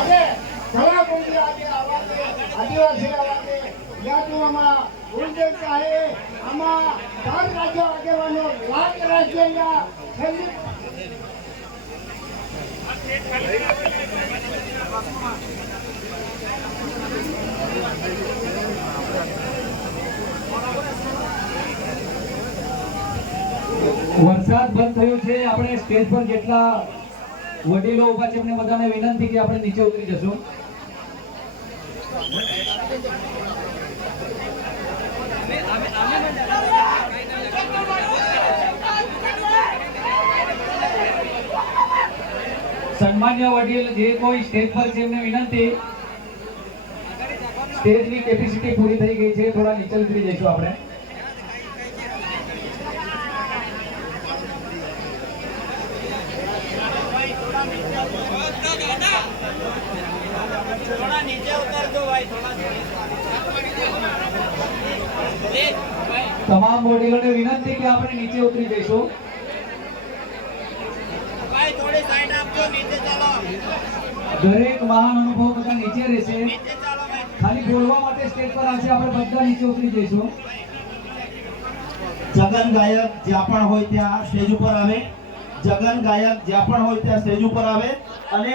આજે ઘણા કોંડી આજે આવાજે આદિવાસી આવાજે યાદવામાં ઉલ્લેખ છે આમાં 4 રાજ્ય આગેવાનો લાખ રાજ્યના વરસાદ બંધ થયો છે। આપણે સ્ટેજ પર જેટલા વડીલો ઉભા છે એમને બધાને વિનંતી કે આપણે નીચે ઉતરી જશું। સન્માન્ય વડીલ જે કોઈ સ્ટેજ પર છે એમને વિનંતી, સ્ટેજની કેપેસિટી પૂરી થઈ ગઈ છે, થોડા નીચે ઉતરી જઈશું આપણે। थोड़ा नीचे उतर दो भाई, थोड़ा તમામ વડીલોને વિનંતી કે આપણે નીચે ઉતરી જઈશું। भाई थोड़ी साइड आपको, नीचे चलो, દરેક મહાન અનુભવ બધા નીચે રહેશે, नीचे चलो भाई। ખાલી બોલવા માટે સ્ટેજ પર આવશે, આપણે બધા નીચે ઉતરી જઈશું। જગન ગાયક જ્યાં પણ હોય ત્યાં સ્ટેજ ઉપર આવે, જગન ગાયક જ્યાં પણ હોય ત્યાં સ્ટેજ ઉપર આવે અને